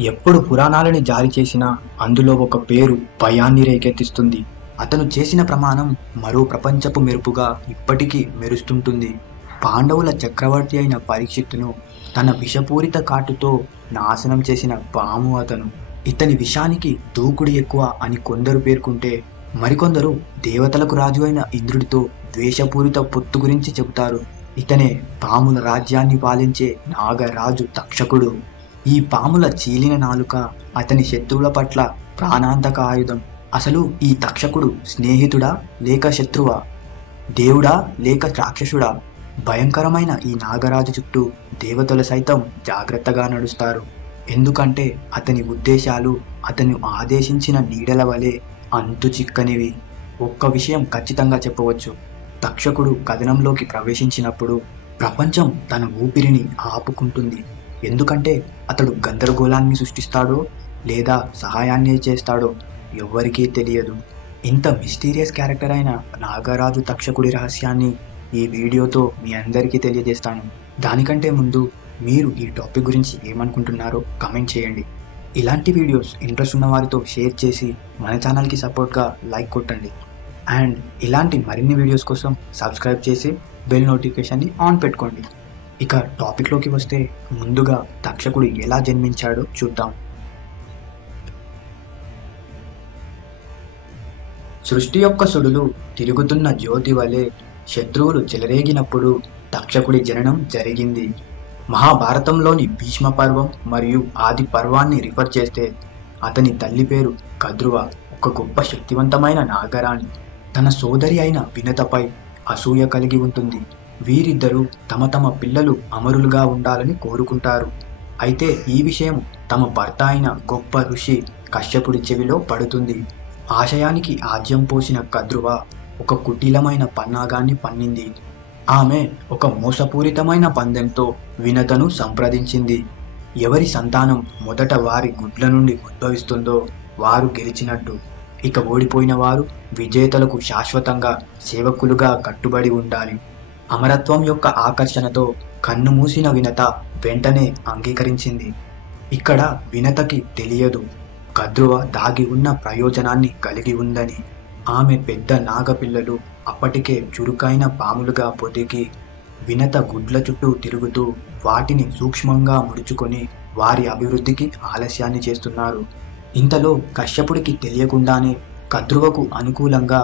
ఎప్పుడు పురాణాలని జారీ చేసినా అందులో ఒక పేరు భయాన్ని రేకెత్తిస్తుంది. అతను చేసిన ప్రమాణం మరో ప్రపంచపు మెరుపుగా ఇప్పటికీ మెరుస్తుంటుంది. పాండవుల చక్రవర్తి అయిన పరీక్షిత్తును తన విషపూరిత కాటుతో నాశనం చేసిన పాము అతను. ఇతని విషానికి దూకుడు ఎక్కువ అని కొందరు పేర్కొంటే, మరికొందరు దేవతలకు రాజు అయిన ఇంద్రుడితో ద్వేషపూరిత పొత్తు గురించి చెబుతారు. ఇతనే పాముల రాజ్యాన్ని పాలించే నాగరాజు తక్షకుడు. ఈ పాముల చీలిన నాలుక అతని శత్రువుల పట్ల ప్రాణాంతక ఆయుధం. అసలు ఈ తక్షకుడు స్నేహితుడా లేక శత్రువా? దేవుడా లేక రాక్షసుడా? భయంకరమైన ఈ నాగరాజు చుట్టూ దేవతలు సైతం జాగ్రత్తగా నడుస్తారు. ఎందుకంటే అతని ఉద్దేశాలు అతను ఆదేశించిన నీడల వలె అంతు చిక్కనివి. ఒక్క విషయం ఖచ్చితంగా చెప్పవచ్చు: తక్షకుడు కథనంలోకి ప్రవేశించినప్పుడు ప్రపంచం తన ఊపిరిని ఆపుకుంటుంది. ఎందుకంటే అతడు గందరగోళాన్ని సృష్టిస్తాడో లేదా సహాయాన్ని చేస్తాడో ఎవ్వరికీ తెలియదు. ఇంత మిస్టీరియస్ క్యారెక్టర్ అయిన నాగరాజు తక్షకుడి రహస్యాన్ని ఈ వీడియోతో మీ అందరికీ తెలియజేస్తాను. దానికంటే ముందు మీరు ఈ టాపిక్ గురించి ఏమనుకుంటున్నారో కామెంట్ చేయండి. ఇలాంటి వీడియోస్ ఇంట్రెస్ట్ ఉన్న వారితో షేర్ చేసి మన ఛానల్కి సపోర్ట్గా లైక్ కొట్టండి. అండ్ ఇలాంటి మరిన్ని వీడియోస్ కోసం సబ్స్క్రైబ్ చేసి బెల్ నోటిఫికేషన్ని ఆన్ పెట్టుకోండి. ఇక టాపిక్లోకి వస్తే, ముందుగా తక్షకుడు ఎలా జన్మించాడో చూద్దాం. సృష్టి యొక్క సుడులు తిరుగుతున్న జ్యోతి వలె శత్రువులు చెలరేగినప్పుడు తక్షకుడి జననం జరిగింది. మహాభారతంలోని భీష్మ పర్వం మరియు ఆది పర్వాన్ని రిఫర్ చేస్తే అతని తల్లి పేరు కద్రువ, ఒక గొప్ప శక్తివంతమైన నాగరాణి. తన సోదరి అయిన వినతపై అసూయ కలిగి ఉంటుంది. వీరిద్దరూ తమ తమ పిల్లలు అమరులుగా ఉండాలని కోరుకుంటారు. అయితే ఈ విషయం తమ భర్త అయిన గొప్ప ఋషి కశ్యపుడి చెవిలో పడుతుంది. ఆశయానికి ఆజ్యం పోసిన కద్రువ ఒక కుటిలమైన పన్నాగాన్ని పన్నింది. ఆమె ఒక మోసపూరితమైన పందెంతో వినతను సంప్రదించింది. ఎవరి సంతానం మొదట వారి గుడ్ల నుండి ఉద్భవిస్తుందో వారు గెలిచినట్టు. ఇక ఓడిపోయిన వారు విజేతలకు శాశ్వతంగా సేవకులుగా కట్టుబడి ఉండాలి. అమరత్వం యొక్క ఆకర్షణతో కన్ను మూసిన వినత వెంటనే అంగీకరించింది. ఇక్కడ వినతకి తెలియదు కద్రువ దాగి ఉన్న ప్రయోజనాన్ని కలిగి ఉందని. ఆమె పెద్ద నాగపిల్లలు అప్పటికే చురుకైన పాములుగా పొదిగి వినత గుడ్ల చుట్టూ తిరుగుతూ వాటిని సూక్ష్మంగా ముడుచుకొని వారి అభివృద్ధికి ఆలస్యాన్ని చేస్తున్నారు. ఇంతలో కశ్యపుడికి తెలియకుండానే కద్రువకు అనుకూలంగా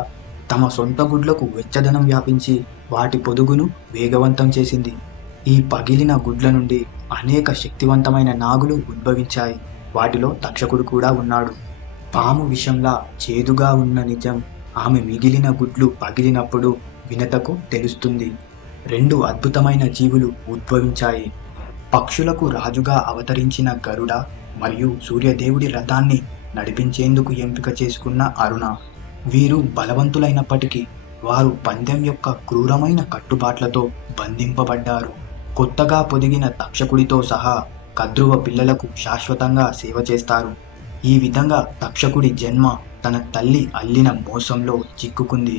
తమ సొంత గుడ్లకు వెచ్చదనం వ్యాపించి వాటి పొదుగును వేగవంతం చేసింది. ఈ పగిలిన గుడ్ల నుండి అనేక శక్తివంతమైన నాగులు ఉద్భవించాయి. వాటిలో తక్షకుడు కూడా ఉన్నాడు. పాము విషంలా చేదుగా ఉన్న నిజం ఆమె మిగిలిన గుడ్లు పగిలినప్పుడు వినతకు తెలుస్తుంది. 2 అద్భుతమైన జీవులు ఉద్భవించాయి. పక్షులకు రాజుగా అవతరించిన గరుడ మరియు సూర్యదేవుడి రథాన్ని నడిపించేందుకు ఎంపిక చేసుకున్న అరుణ. వీరు బలవంతులైనప్పటికీ వారు పందెం యొక్క క్రూరమైన కట్టుబాట్లతో బంధింపబడ్డారు. కొత్తగా పొదిగిన తక్షకుడితో సహా కద్రువ పిల్లలకు శాశ్వతంగా సేవ చేస్తారు. ఈ విధంగా తక్షకుడి జన్మ తన తల్లి అల్లిన మోసంలో చిక్కుకుంది.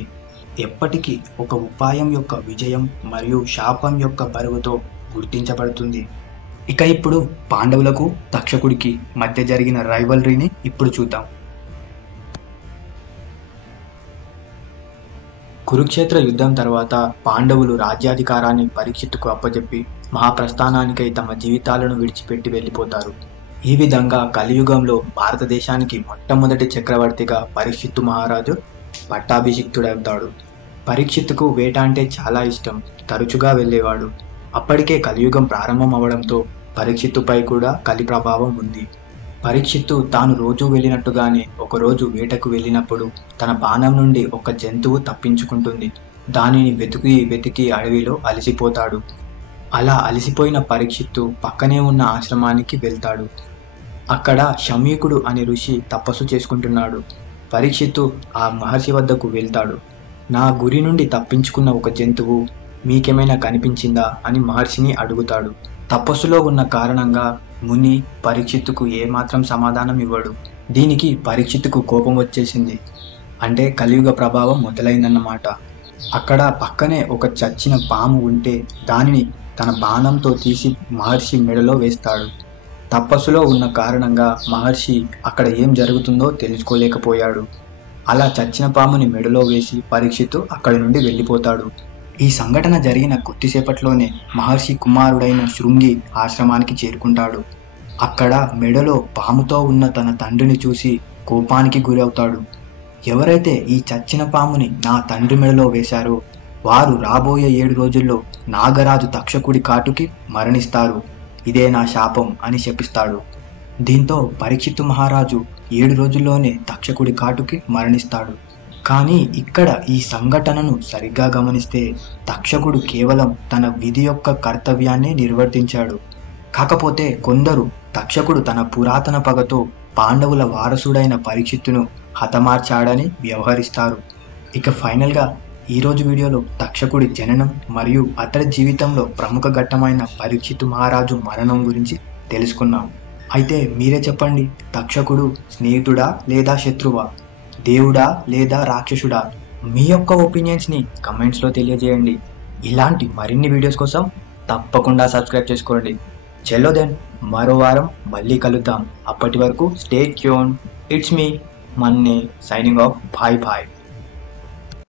ఎప్పటికీ ఒక ఉపాయం యొక్క విజయం మరియు శాపం యొక్క బరువుతో గుర్తించబడుతుంది. ఇక ఇప్పుడు పాండవులకు తక్షకుడికి మధ్య జరిగిన రైవల్రీని ఇప్పుడు చూద్దాం. కురుక్షేత్ర యుద్ధం తర్వాత పాండవులు రాజ్యాధికారాన్ని పరీక్షిత్తుకు అప్పజెప్పి మహాప్రస్థానానికై తమ జీవితాలను విడిచిపెట్టి వెళ్ళిపోతారు. ఈ విధంగా కలియుగంలో భారతదేశానికి మొట్టమొదటి చక్రవర్తిగా పరీక్షిత్తు మహారాజు పట్టాభిషిక్తుడవుతాడు. పరీక్షిత్తుకు వేట అంటే చాలా ఇష్టం. తరచుగా వెళ్ళేవాడు. అప్పటికే కలియుగం ప్రారంభం అవడంతో పరీక్షిత్తుపై కూడా కలి ప్రభావం ఉంది. పరీక్షిత్తు తాను రోజూ వెళ్ళినట్టుగానే ఒకరోజు వేటకు వెళ్ళినప్పుడు తన బాణం నుండి ఒక జంతువు తప్పించుకుంటుంది. దానిని వెతికి వెతికి అడవిలో అలసిపోతాడు. అలా అలసిపోయిన పరీక్షిత్తు పక్కనే ఉన్న ఆశ్రమానికి వెళ్తాడు. అక్కడ శమీకుడు అనే ఋషి తపస్సు చేసుకుంటున్నాడు. పరీక్షిత్తు ఆ మహర్షి వద్దకు వెళ్తాడు. నా గురి నుండి తప్పించుకున్న ఒక జంతువు మీకేమైనా కనిపించిందా అని మహర్షిని అడుగుతాడు. తపస్సులో ఉన్న కారణంగా ముని పరీక్షిత్తుకు ఏమాత్రం సమాధానం ఇవ్వడు. దీనికి పరీక్షిత్తుకు కోపం వచ్చేసింది. అంటే కలియుగ ప్రభావం మొదలైందన్నమాట. అక్కడ పక్కనే ఒక చచ్చిన పాము ఉంటే దానిని తన బాణంతో తీసి మహర్షి మెడలో వేస్తాడు. తపస్సులో ఉన్న కారణంగా మహర్షి అక్కడ ఏం జరుగుతుందో తెలుసుకోలేకపోయాడు. అలా చచ్చిన పాముని మెడలో వేసి పరీక్షిత్తు అక్కడి నుండి వెళ్ళిపోతాడు. ఈ సంఘటన జరిగిన కొద్దిసేపట్లోనే మహర్షి కుమారుడైన శృంగి ఆశ్రమానికి చేరుకుంటాడు. అక్కడ మెడలో పాముతో ఉన్న తన తండ్రిని చూసి కోపానికి గురవుతాడు. ఎవరైతే ఈ చచ్చిన పాముని నా తండ్రి మెడలో వేశారో వారు రాబోయే 7 రోజుల్లో నాగరాజు తక్షకుడి కాటుకి మరణిస్తారు. ఇదే నా శాపం అని శపిస్తాడు. దీంతో పరీక్షిత్తు మహారాజు 7 రోజుల్లోనే తక్షకుడి కాటుకి మరణిస్తాడు. కానీ ఇక్కడ ఈ సంఘటనను సరిగ్గా గమనిస్తే తక్షకుడు కేవలం తన విధి యొక్క కర్తవ్యాన్ని నిర్వర్తించాడు. కాకపోతే కొందరు తక్షకుడు తన పురాతన పగతో పాండవుల వారసుడైన పరీక్షిత్తును హతమార్చాడని వ్యవహరిస్తారు. ఇక ఫైనల్గా ఈరోజు వీడియోలో తక్షకుడి జననం మరియు అతడి జీవితంలో ప్రముఖ ఘట్టమైన పరీక్షిత్తు మహారాజు మరణం గురించి తెలుసుకున్నాం. అయితే మీరే చెప్పండి, తక్షకుడు స్నేహితుడా లేదా శత్రువా, దేవుడా లేదా రాక్షసుడా? మీ యొక్క ఒపీనియన్స్ని కమెంట్స్లో తెలియజేయండి. ఇలాంటి మరిన్ని వీడియోస్ కోసం తప్పకుండా సబ్స్క్రైబ్ చేసుకోండి. చలో దెన్, మరో వారం మళ్ళీ కలుద్దాం. అప్పటి వరకు stay tune. It's me Manne signing off. Bye bye.